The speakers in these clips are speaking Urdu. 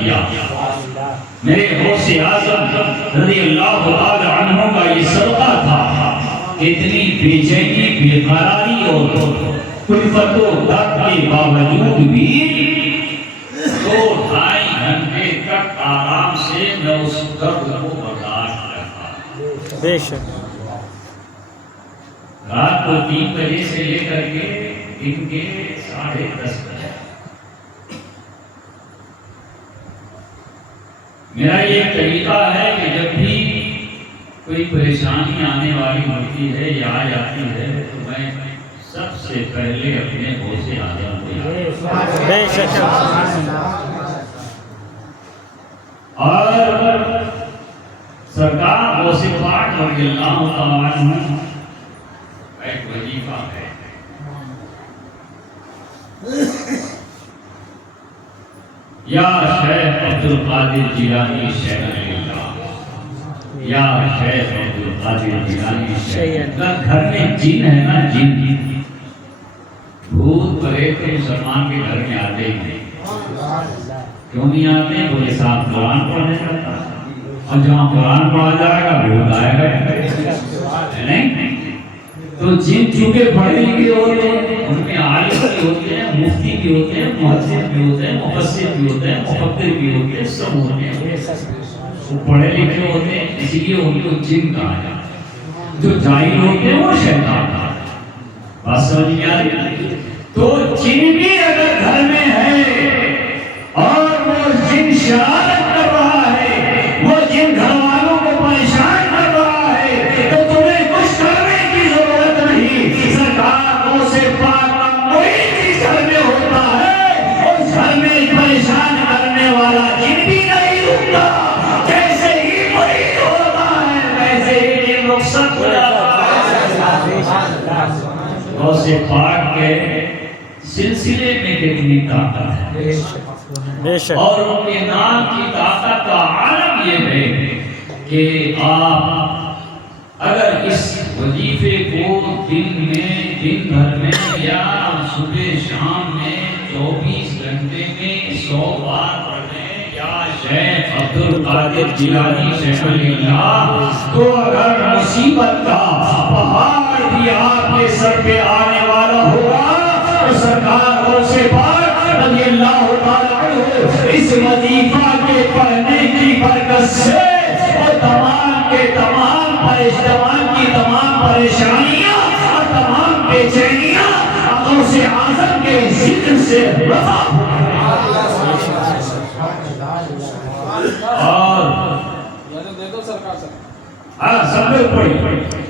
کیا. میرے غوث اعظم رضی اللہ تعالی عنہ کا یہ صدقہ تھا. اتنی بے چینی بے قراری اور الفت و درد کے باوجود بھی 2-2.5 گھنٹے تک آرام سے میں اس درد کو برداشت کرتا. بے شک. رات کو 3 بجے سے لے کر کے دن کے 10:30 بجے. میرا یہ طریقہ ہے کہ جب بھی کوئی پریشانی آنے والی ہوتی ہے یا آ جاتی ہے تو میں سب سے پہلے اپنے غوث اعظم کو یاد بے شک. اور سرکار غوث پاک رضی اللہ تعالیٰ عنہ ایک وظیفہ ہے. یا شیخ عبد القادر جیلانی شیخ اللہ، یا شیخ عبد القادر جیلانی شیخ. گھر میں جن ہے نا، جن بھوت پریت مسلمان کے گھر میں آتے ہی نہیں. کیوں نہیں آتے؟ بولے صاحب قرآن پڑھنے جاتا ہے، اور جہاں قرآن پڑھا جائے گا بھوت آئے گا. نہیں تو جن چونکہ پڑھے لکھے ہوتے ہیں، ان میں عالم بھی ہوتے ہیں، مفتی بھی ہوتے ہیں، محدث بھی ہوتے ہیں، مفسر بھی ہوتے ہیں، مفکر بھی ہوتے ہیں، سب ہوتے ہیں. وہ پڑھے لکھے ہوتے ہیں، اس لیے ان کو جن کہا جاتا ہے. جو جاہل ہوتے ہیں وہ شیطان کہا جاتا ہے. بات سمجھ میں آ رہی؟ تو جن بھی اگر گھر میں ہے اور وہ جن شرارت کر رہا ہے، وہ جن گھر والوں کو پریشان کر رہا ہے، تو تمہیں کچھ کرنے کی ضرورت نہیں. سرکار سے پاک کا کوئی چیز گھر میں ہوتا ہے، اس گھر میں پریشان کرنے والا جن بھی نہیں رکتا. جیسے ہی مرید ہوتا ہے ویسے ہی جن رخصت ہو جاتا ہے. غوث پاک کے سلسلے میں کتنی طاقت ہے، بے شک. اور ان کے نام کی طاقت کا عالم یہ ہے کہ آپ اگر اس وظیفے کو دن بھر میں یا صبح شام میں 24 گھنٹے میں 100 بار پڑھیں یا شیخ عبد القادر جیلانی شیخ اللہ، تو اگر مصیبت کا پہاڑ بھی آپ کے سر پہ آنے والا ہوگا تو سرکار غوث پاک رضی اللہ تعالیٰ عنہ اس وظیفہ کے پڑھنے کی برکت سے اور تمام کی تمام پریشانیاں اور تمام بے چینیاں غوث اعظم کے ذکر سے رفع ہو گئی. اور سب لوگ پڑھیے،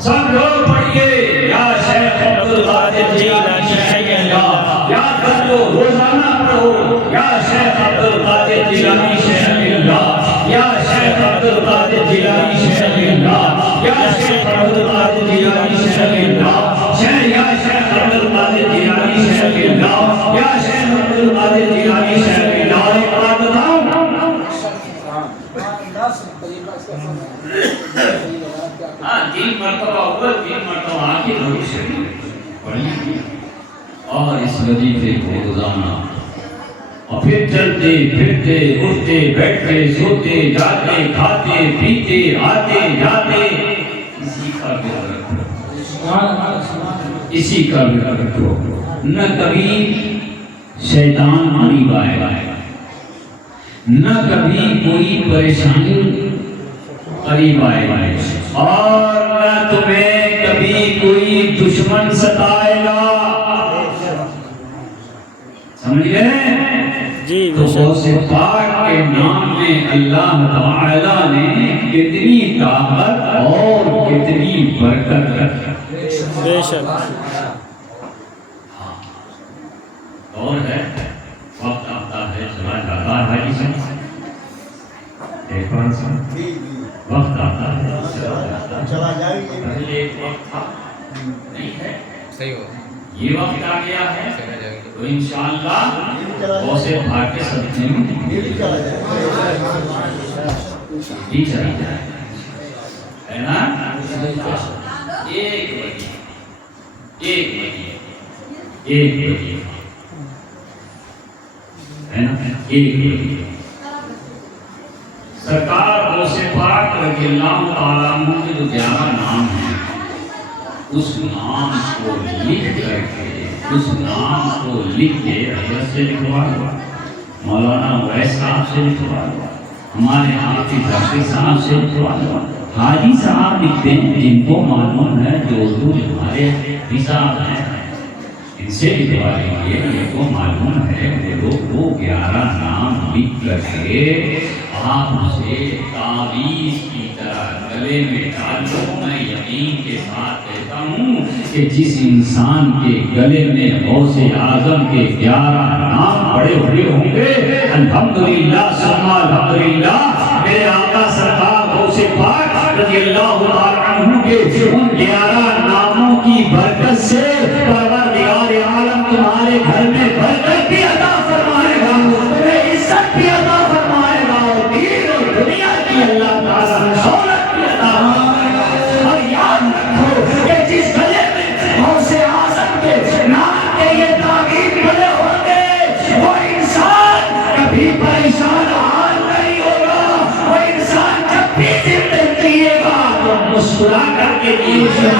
سب لوگ پڑھیے یا شیخ عبد القادر جیلانی شیخ اللہ. یاد کر لو، روزانہ پڑھو یا شیخ عبد القادر جیلانی شیخ اللہ، یا شیخ عبد القادر جیلانی شیخ اللہ، یا شیخ عبد القادر جیلانی شیخ اللہ، یا شیخ عبد القادر جیلانی شیخ اللہ، یا شیخ عبد القادر جیلانی شیخ اللہ. ایک بات بتاؤں، ہاں 3 مرتبہ اوپر 3 مرتبہ آخر روز شریف پڑھیں اور اس وظیفے کو روزانہ، اور پھر چلتے پھرتے اٹھتے بیٹھتے سوتے جاتے کھاتے پیتے آتے جاتے اسی کا خیال رکھو، اسی کا خیال رکھو. نہ کبھی شیطان قریب آئے گا، نہ کبھی کوئی پریشانی قریب آئے گا، اور نہ تمہیں کبھی کوئی دشمن ستائے گا. سمجھ گئے؟ جی. تو غوث پاک کے نام میں اللہ تعالیٰ نے کتنی طاقت اور کتنی برکت رکھی. بے شک. اور ہے وقت آتا ہے چلا جاتا ہے حاجی صاحب، وقت آتا ہے چلا جائے. پہلے ایک وقت تھا نہیں ہے، صحیح ہو یہ وقت آ گیا ہے تو انشاءاللہ غوث پاک کے صدقے میں یہ چلا جائے ہے نا. 1 بجے ہے نا، 1 بجے سرکار غوث پاک رضی اللہ تعالیٰ عنہ کے جو 11 نام ہیں اس نام کو لکھ کر کے حضرت سے لکھوا دو، مولانا ویس صاحب سے لکھوا دو، ہمارے حافظ ظفر صاحب سے لکھوا دو۔ حاجی صاحب لکھتے ہیں جن کو معلوم ہے جو اردو ہمارے حساب ہیں، ان سے لکھوا لیجیے، ان کو معلوم ہے وہ 11 نام لکھ کر کے آپ اسے تعویذ کی طرح گلے میں ڈال دو۔ میں یقین کے ساتھ کہتا ہوں کہ جس انسان کے گلے میں غوث اعظم کے 11 نام پڑے ہوئے ہوں گے، الحمدللہ ثم الحمدللہ، میرے آقا سرکار غوث پاک رضی اللہ عنہ کے ان 11 ناموں کی برکت سے پروردگار عالم تمہارے گھر میں برکت بھی عطا فرمائے گا، تمہیں عزت بھی عطا فرمائے گا، اور دین اور دنیا کی اللہ تعالیٰ سہولت بھی عطا فرمائے گا۔ اور یاد رکھو کہ جس گلے میں غوث اعظم کے نام کے یہ تعویذ بنے ہوں گے، وہ انسان کبھی پریشان حال نہیں ہوگا، وہ انسان جب بھی زندگی جیے گا تو مسکرا کر کے جیے گا۔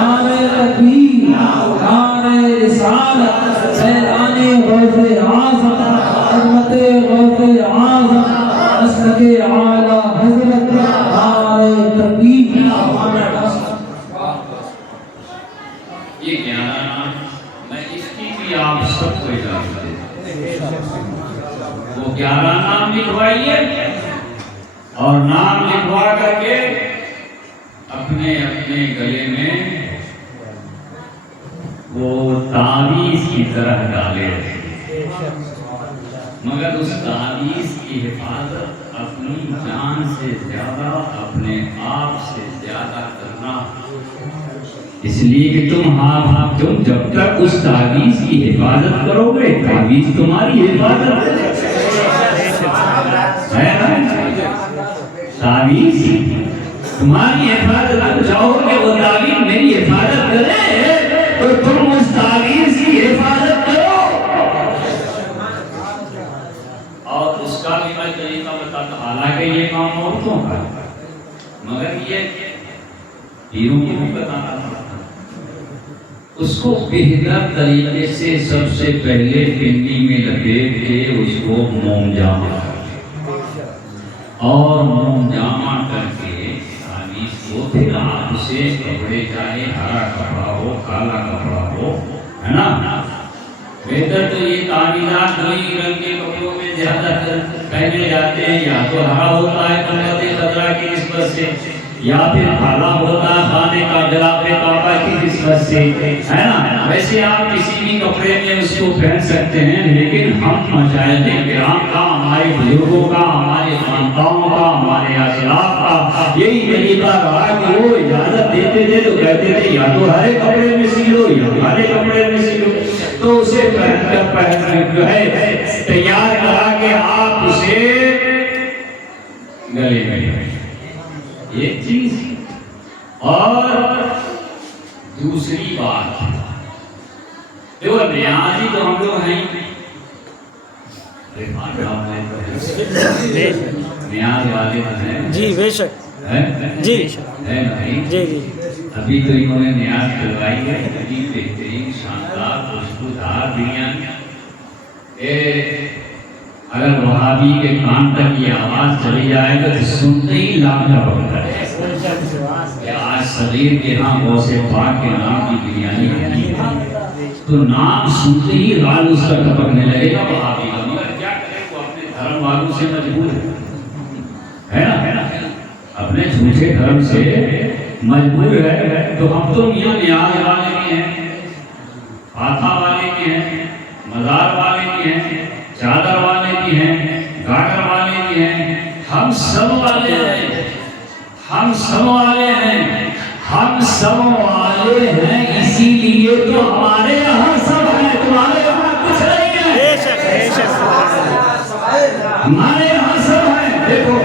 نعرہ تکبیر، نعرہ رسالت، سیدان غوث اعظم، عظمت غوث اعظم، مسلک اعلیٰ حضرت، نعرہ تکبیر۔ یہ 11 نام میں اس کی بھی آپ سب کو اجازت دیتا ہوں، وہ 11 نام لکھوائیے اور نام لکھوا کر کے اپنے اپنے گلے میں وہ تعویذ کی طرح ڈالے رہے، مگر اس تعویذ کی حفاظت اپنی جان سے زیادہ، اپنے آپ سے زیادہ کرنا، اس لیے کہ تم جب تک اس تعویذ کی حفاظت کرو گے، تعویذ تمہاری حفاظت ہے نا، تعویذ تمہاری حفاظت کر چاہو کہ وہ تعویذ میری حفاظت کرے تو تم اس تعویذ کی حفاظت کرو۔ اور اس کا بھی میں طریقہ بتاتا، حالانکہ یہ کام عورتوں کا مگر یہ پیروں کو بھی بتانا تھا، اس کو بہتر طریقے سے سب سے پہلے پنڈی میں لپیٹ کے اس کو موم جامہ اور موم جامہ کر کے تعویذ کو پھر آپ سے کپڑے چاہے ہرا کپڑا ہو کالا کپڑا ہو، ہے نا، بہتر تو یہ تعویذات وہی رنگ کے کپڑوں میں زیادہ تر پہنے جاتے ہیں، یا تو ہرا ہوتا ہے قمت خضرا کی نسبت سے، یا پھر کالا ہوتا ہے خانے کا جلاب کعبہ کی نسبت سے، ہے نا۔ ویسے آپ کسی بھی کپڑے میں اس کو پہن سکتے ہیں، لیکن ہم مشائخ کرام کا، ہمارے بزرگوں کا، ہمارے خاندانوں کا، ہمارے اسلاف کا یہی طریقہ رہا کہ وہ اجازت دیتے تھے تو کہتے تھے یا تو ہرے کپڑے میں سلو یا کالے کپڑے میں سلو، تو اسے پہن کر جو ہے تیار کرا کے آپ اسے گلے میں ایک چیز۔ اور دوسری بات دیکھو، نیازی تو ہم لوگ ہیں، نیاز والے ہیں جی بے شک، جی ہے نہیں؟ جی جی ابھی تو انہوں نے نیاز کروائی ہے، ابھی بہترین شاندار خوشبودار بریانی۔ اگر وہابی کے کان تک یہ آواز چلی جائے گا تو سنتے ہی لاکھا بنتا ہے کہ آج صغیر کے ہاں غوث پاک کے نام کی بریانی بنی ہے، تو نام سنتے ہی غال اس کا ٹپکنے لگے گا وہابی کا، مگر کیا کرے وہ اپنے دھرم والوں سے مجبور ہے نا، اپنے جھوٹے دھرم سے مجبور ہے۔ تو ہم تو میاں نیاز والے بھی ہیں، آتھا والے بھی ہیں، مزار والے بھی ہیں، چادر والے بھی ہیں، گاگر والے بھی ہیں، ہم سب والے ہیں، ہم سب والے ہیں، ہم سب والے ہیں، اسی لیے تو ہمارے یہاں سب ہیں، تمہارے یہاں کچھ نہیں ہے، بے شک بے شک، ہمارے یہاں سب ہیں۔ دیکھو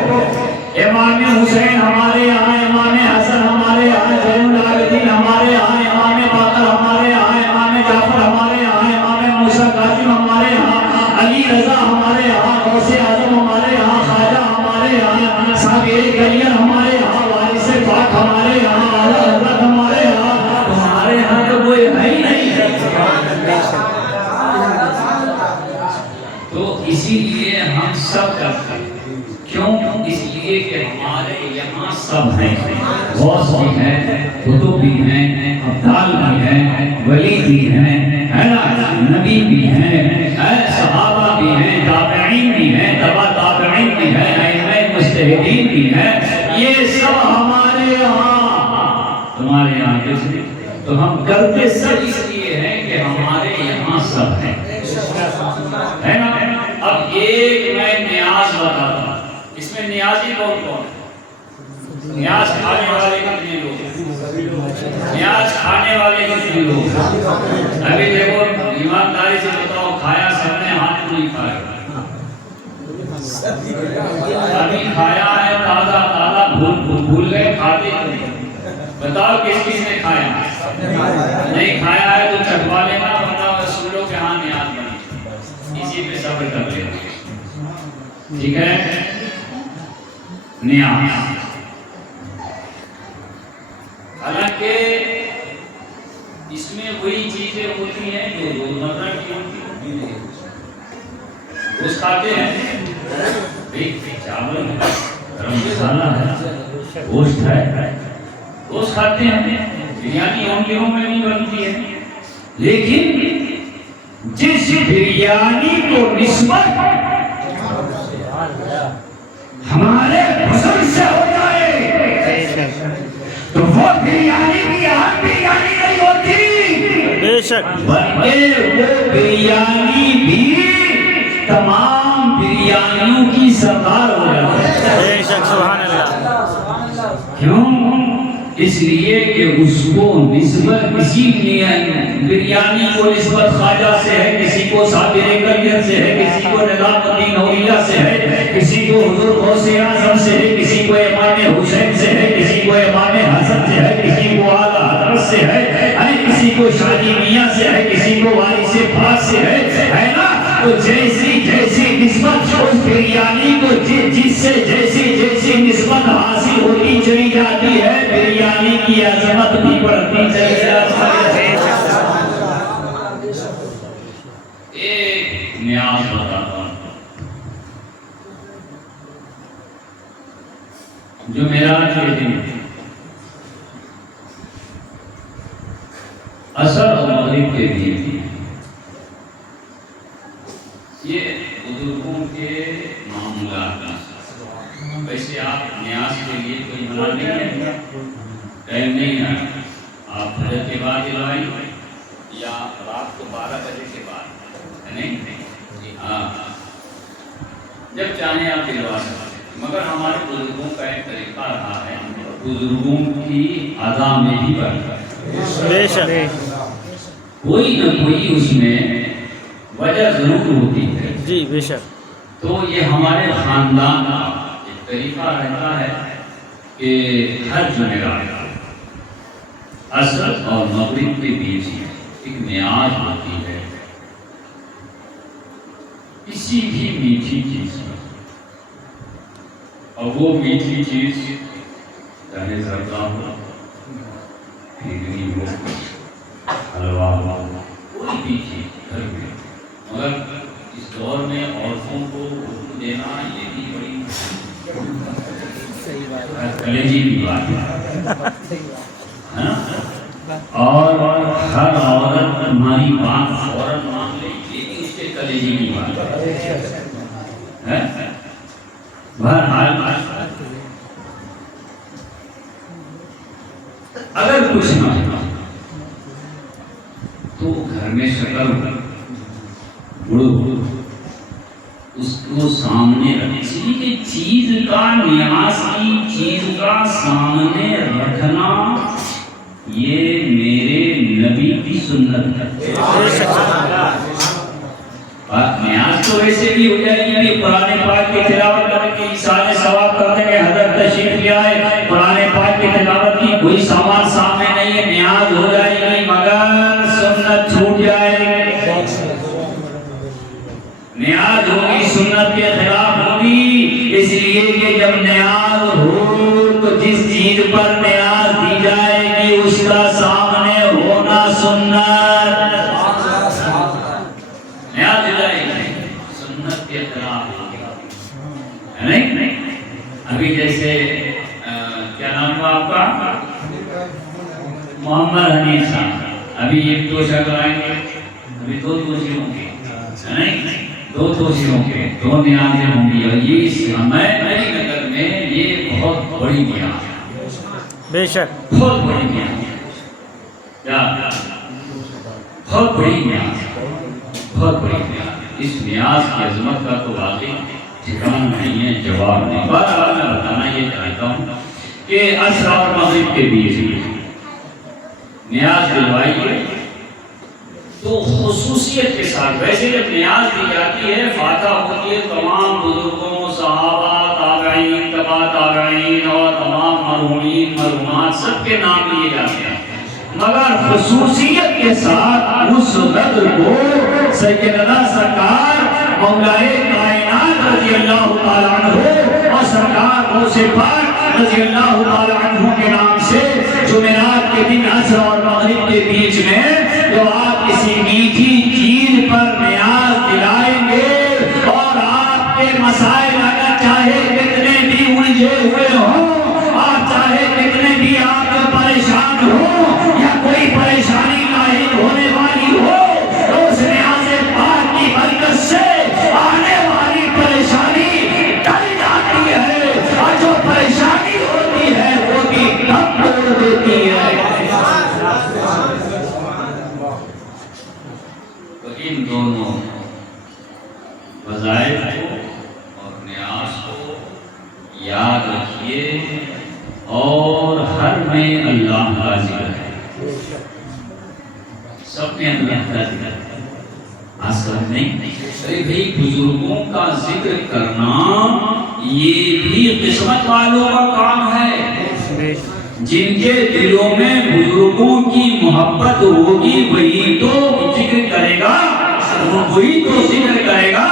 امام حسین ہمارے یہاں، امام حسن ہمارے یہاں، زین العابدین ہمارے یہاں، امام باقر ہمارے یہاں، امام جعفر ہمارے یہاں، امام موسیٰ کاظم ہمارے یہاں، علی رضا ہمارے یہاں، غوث اعظم ہمارے یہاں، خواجہ ہمارے یہاں، صابر کلیہ ہمارے یہاں، وارث پاک ہمارے یہاں، اعلیٰ حضرت ہمارے یہاں، تمہارے یہاں تو کوئی ہے ہی نہیں۔ تو اسی لیے ہم سب کرتے ہیں، کیوں؟ اس لیے کہ ہمارے یہاں سب ہیں، غوث بھی ہیں، قطب بھی ہیں، ابدال بھی ہیں، ولی بھی ہیں، ہے نا، نبی بھی ہیں، صحابہ بھی ہیں، تابعین بھی ہیں، تبع تابعین بھی ہیں، ائمہ مجتہدین بھی ہیں، یہ سب ہمارے یہاں، تمہارے یہاں کس لیے؟ تو ہم کرتے سب اس لیے ہیں کہ ہمارے یہاں سب ہیں، ہے نا۔ اب ایک میں نیاز بتاتا ہوں، اس میں نیازی کون کون ہے؟ نیاز کھانے والے کتنے لوگ ہیں؟ نیاز کھانے والے کتنے لوگ ہیں؟ ابھی دیکھو ایمانداری سے بتاؤ، کھایا سب نے؟ ہاتھ نہیں کھایا، ابھی کھایا ہے تازہ تازہ، بھول گئے کھاتے نہیں، بتاؤ کس کس نے کھایا؟ نہیں کھایا ہے تو چکھوا لینا، ورنہ سن لو کہ ہاں نیاز بنی، اسی پہ صبر کر لینا، ٹھیک ہے۔ نیاز، حالانکہ اس میں وہی چیزیں ہوتی ہیں جو روزمرہ کی ہوتی ہیں۔ گوشت کھاتے ہیں، چاول ہے، گرم مسالہ ہے، گوشت ہے، گوشت کھاتے ہیں، بریانی ہم گھروں میں نہیں بنتی ہے، لیکن جس بریانی کو نسبت ہمارے پسند سے ہو جائے تو وہ بریانی بھی عام بریانی نہیں ہوتی، بے شک، بلکہ وہ بریانی بھی تمام بریانیوں کی سردار ہو جاتی ہے۔ بے شک، سبحان اللہ۔ کیوں؟ اس لیے کہ اس کو نسبت کسی بریانی کو نسبت خواجہ سے ہے، کسی کو صابر کلیہ سے ہے، کسی کو نظام الدین اولیاء سے ہے، کسی کو حضور غوث اعظم سے ہے، کسی کو امام حسین سے ہے، کسی کو امام حسن سے ہے، کسی کو اعلیٰ حضرت سے ہے، کسی کو شادی میاں سے ہے، کسی کو وارث پاک سے ہے نا۔ تو جیسی جیسی نسبت اس بریانی کو جس سے جیسی جیسی نسبت حاصل ہوتی چلی جاتی ہے، بریانی کی عظمت بھی بڑھتی چلی جاتی ہے۔ ایک نیاز بتاتا ہوں جو معراج کے دن عصر اور مغرب کے دن، یہ بزرگوں کے معمولات کا، ویسے آپ نیاز کے لیے کوئی منع نہیں ہے، ٹائم نہیں ہے، آپ فجر کے بعد دلائیں یا رات کو 12 بجے کے بعد، ہے نہیں؟ ہاں، جب چاہیں آپ دلوا سکتے ہیں، مگر ہمارے بزرگوں کا ایک طریقہ رہا ہے، بزرگوں کی ادا میں بھی بڑھتا ہے، بے شک، کوئی نہ کوئی اس میں وجہ ضرور ہوتی ہے۔ جی بے شک، تو یہ ہمارے خاندان کا ایک طریقہ رہتا ہے کہ ہر جمعرات عصر اور مغرب کے بیچ ایک نیاز ہوتی ہے، کسی بھی میٹھی چیز پر، اور وہ میٹھی چیز چاہے زردہ ہو، پھیگنی ہو، حلوہ ہو، کوئی بھی چیز گھر میں، مگر اس دور میں عورتوں کو حکم دینا یہ بھی بڑی کلیجی کی بات ہے نا، اور ہر عورت تمہاری بات فوراً مان لے یہ بھی اس کے کلیجی کی بات ہے۔ بہرحال اگر کچھ نہ تو گھر میں شکل بڑو اس کو سامنے رکھنے، اس لیے کہ چیز کا نیاز کی چیز کا سامنے رکھنا یہ میرے نبی کی سنت ہے۔ نیاز تو ویسے بھی ہو جائے گی کہ قرآن پاک کی تلاوت کرنے کے ایصال ثواب کرنے میں حضرت تشریف لے آئے، قرآن پاک کی تلاوت کی کوئی سامان سامنے نہیں ہے، نیاز ہو جائے گی مگر سنت چھوٹ جائے گی، نیاز ہوگی سنت کے خلاف ہوگی، اس لیے کہ جب نیاز جس چیز پر نیاز دی جائے گی اس کا سامنے ہونا سنت، نیاز دی جائے گی سنت کے خلاف ہے نہیں؟ ابھی جیسے کیا نام ہوا آپ کا؟ محمد حنیف صاحب، ابھی ایک توشہ کرائیں گے، ابھی دو توشے ہوں گے نہیں، دو توشے ہوں گے، دو نیازیں ہوں گی، اور یہ میری نظر میں یہ بہت بڑی نیاز ہے، بے شک بہت بڑی نیاز ہے، بہت بڑی نیاز ہے، بہت بڑی نیاز ہے۔ اس نیاز کی عظمت کا تو واقعی ٹھکانا نہیں ہے، جواب نہیں۔ بہرحال میں بتانا یہ چاہتا ہوں کہ عصر اور مغرب کے بیچ میں نیاز دلوائیے تو خصوصیت کے ساتھ، ویسے جب نیاز دی جاتی ہے فاتحہ ہوتی ہے تمام بزرگوں، صحابہ، تابعین، تبع تابعین اور تمام مرحومین مرحومات سب کے نام لیے جاتے ہیں، مگر خصوصیت کے ساتھ اس قدر کو سیدنا سرکار مولائے کائنات رضی اللہ تعالیٰ عنہ اور سرکار غوث پاک رضی اللہ تعالیٰ عنہ کے نام سے جمعرات کے دن عصر اور مغرب کے بیچ میں جو آپ کسی میٹھی چیز پر نیاز دلائیں گے اور آپ کے مسائل اگر چاہے کتنے بھی الجھے ہوئے ہوں، آپ چاہے کتنے بھی آپ پریشان ہوں یا کوئی پریشانی لاحق ہونے والی ہو، تو اس نیاز پاک کی برکت سے آنے والی پریشانی ٹل جاتی ہے، اور جو پریشانی ہوتی ہے وہ بھی دم توڑ دیتی ہے۔ تو ان دونوں وظائف کو اور نیاز کو یاد رکھیے، اور ہر میں اللہ کا ذکر ہے، سب میں اللہ کا ذکر ہے، اصل نہیں۔ ارے بھائی بزرگوں کا ذکر کرنا یہ بھی قسمت والوں کا کام ہے، جن کے دلوں میں بزرگوں کی محبت ہوگی وہی تو ذکر کرے گا، وہی تو ذکر کرے گا،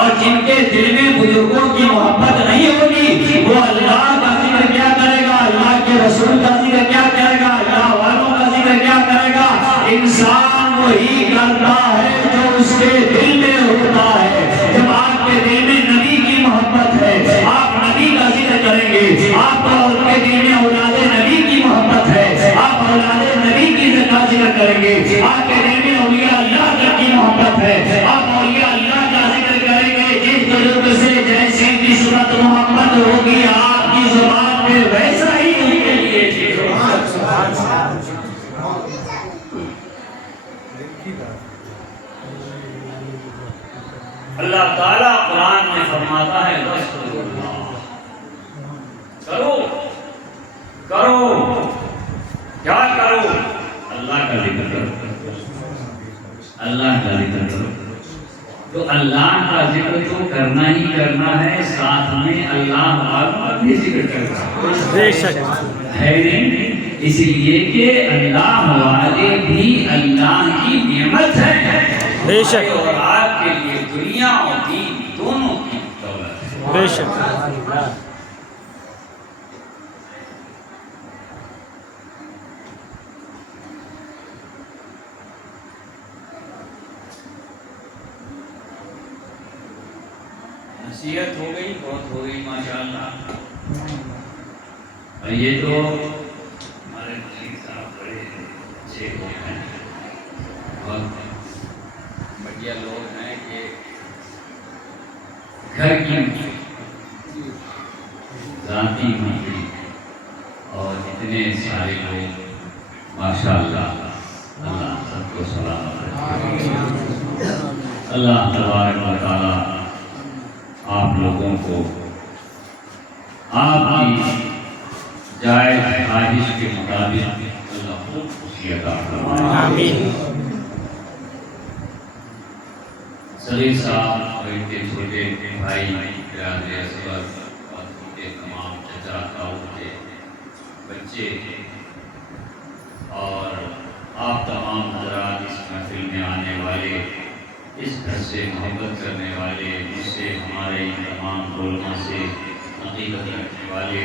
اور جن کے دل میں بزرگوں کی محبت نہیں ہوگی وہ اللہ کا ذکر کیا کرے گا، اللہ کے رسول کا ذکر کیا کرے گا، اللہ والوں کا ذکر کیا کرے گا۔ انسان وہی کرتا ہے جو اس کے دل میں ہوتا ہے۔ جب آپ کے دل میں نبی کی محبت ہے آپ نبی کا ذکر کریں گے، آپ کے دل میں اولاد نبی کی محبت ہے آپ اولاد نبی کی ذکر کریں گے، آپ کے دل میں اولیاء اللہ کی محبت ہے آپ اولیاء اللہ کا ذکر کریں گے۔ جس بزرگ سے جیسی نسبت محبت ہوگی آپ کی زبان پہ ویسا ہی ان کے لیے اللہ تعالیٰ قرآن میں فرماتا ہے کرو کرو، کیا کرو؟ اللہ کا ذکر کرو، اللہ کا ذکر کرو۔ تو اللہ کا ذکر تو کرنا ہی کرنا ہے، ساتھ میں اللہ کا بھی ذکر کرنا ہے نہیں، اس لیے کہ اللہ والے بھی اللہ کی نعمت ہے، بے شک اور آپ کے لیے دنیا اور دین دونوں کی دولت ہے۔ بے شک نصیحت ہو گئی، بہت ہو گئی ماشاءاللہ۔ اور یہ تو ہمارے مشیر صاحب بڑے اچھے لوگ ہیں، بہت بڑھیا لوگ ہیں کہ گھر کی ذاتی منزل اور اتنے سارے لوگ ماشاءاللہ، اللہ سب کو سلامت رکھے۔ اللہ تبارک و تعالی آپ لوگوں کو آپ کی جائز خواہش کے مطابق اللہ خوب خوشی عطا فرمائے۔ آمین۔ صغیر صاحب اور ان کے چھوٹے بھائی برادر اصغر اور ان کے تمام چچا تاؤ کے بچے اور آپ تمام حضرات اس محفل میں آنے والے، اس گھر سے محبت کرنے والے، مجھ سے ہمارے تمام علماء سے عقیدت رکھنے والے